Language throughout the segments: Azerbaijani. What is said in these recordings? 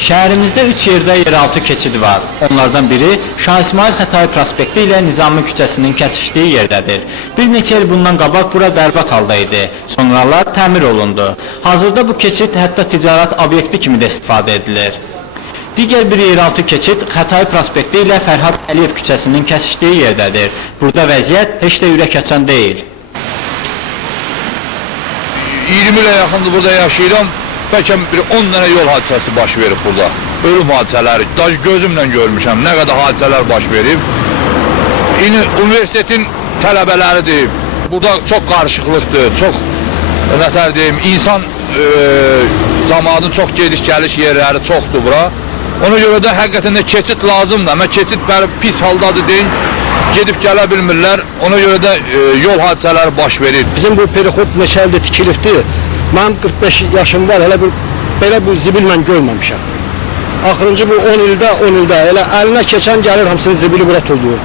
Şəhərimizdə 3 yerdə yeraltı keçid var. Onlardan biri Şah İsmail Xətai prospekti ilə Nizami küçəsinin kəsişdiyi yerdədir. Bir neçə il bundan qabaq bura bərbad halda idi. Sonralar təmir olundu. Hazırda bu keçid hətta ticarət obyekti kimi də istifadə edilir. Digər bir yeraltı keçid Xətai prospekti ilə Fərhad Əliyev küçəsinin kəsişdiyi yerdədir. Burada vəziyyət heç də ürək açan deyil. 20 ilə yaxındır burada yaşayıram. Bəlkə bir 10 dənə yol hadisəsi baş verib burada. Ölüm hadisələri, gözümlə görmüşəm, nə qədər hadisələr baş verib. İndi universitetin tələbələridir. Burada çox qarışıqlıqdır, çox, nətər deyim, insan zamanın çox gediş-gəliş yerləri çoxdur bura. Ona görə də həqiqətən də keçid lazımdır. Amma keçid pis haldadır deyin, gedib gələ bilmirlər. Ona görə də yol hadisələri baş verir. Bizim bu perixod neçə ildir tikilibdir. Mənim 45 yaşım var, belə bu zibil mən görməmişəm. Axırıncı bu 10 ildə, elə əlinə keçən gəlir, hamısını zibili bura toluyur.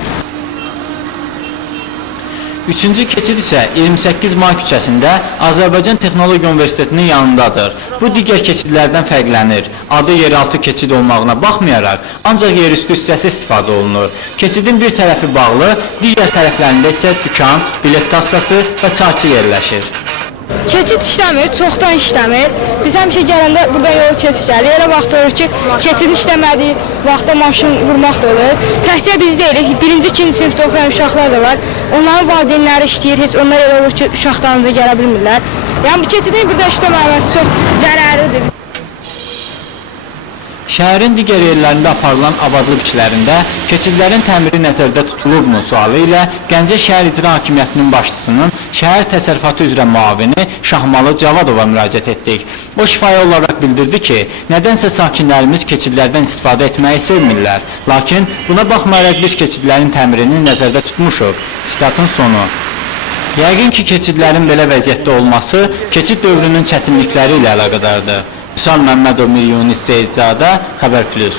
Üçüncü keçid isə 28 May küçəsində Azərbaycan Texnologiya Universitetinin yanındadır. Bu digər keçidlərdən fərqlənir. Adı yeraltı keçid olmağına baxmayaraq, ancaq yerüstü hissəsi istifadə olunur. Keçidin bir tərəfi bağlı, digər tərəflərində isə dükan, bilet kassası və çarçı yerləşir. Keçid işləmir, çoxdan işləmir. Biz həmişə gələndə burada yol keçid gəlir. Elə vaxt olur ki, keçid işləmədiyi vaxtda maşın vurmaq da olur. Təkcə biz deyilik, birinci, ikinci sinifdə oxuyan uşaqlar da var. Onların valideynləri işləyir, heç onlar elə olur ki, uşaqlarınca gələ bilmirlər. Yəni bu keçidin burada işləməməsi çox zərərlidir. Şəhərin digər yerlərində aparılan abadlıq işlərində keçidlərin təmiri nəzərdə tutulubmu sualı ilə Gəncə şəhər icra hakimiyyətinin başçısının şəhər təsərrüfatı üzrə müavini Şahmalı Cavadova müraciət etdik. O şifahi olaraq bildirdi ki, nədənsə sakinlərimiz keçidlərdən istifadə etməyi sevmirlər. Lakin buna baxmayaraq biz keçidlərin təmirini nəzərdə tutmuşuq. Sitatın sonu. Yəqin ki, keçidlərin belə vəziyyətdə olması keçid dövrünün çətinlikləri ilə əlaqədardır. Vüsal Məmmədov, Mir Yunis Seyidzadə, Xəbər Plus.